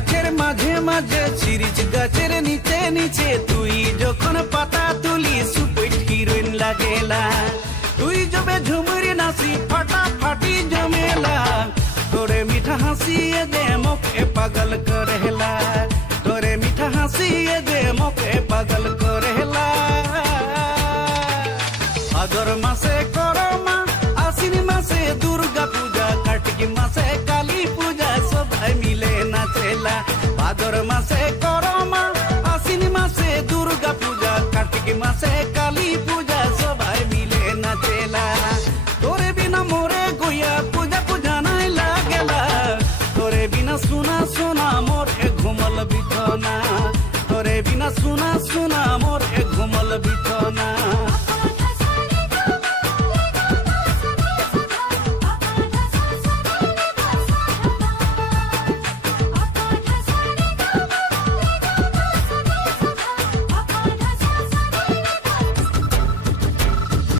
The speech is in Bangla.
গাছের মাঝে মাঝে শিরিষ গাছের নিচে নিচে তুই যখন পাতা তুলি সুপার হিরোইন লাগেলা তুই জবে ঝুমুরি নাচি ফাটাফাটি জমেলা তোরে মিঠা হাসি দে মোকে পাগল করেলা তোরে মিঠা হাসি দে মোকে পাগল করেলা ভাদর মাসে করমা আশ্বিন মাসে দুর্গা পূজা কার্তিক মাসে কালী পূজা সবাই মিলে নাচেলা ভাদর মাসে করমা আশ্বিন মাসে দুর্গা পূজা কার্তিক মাসে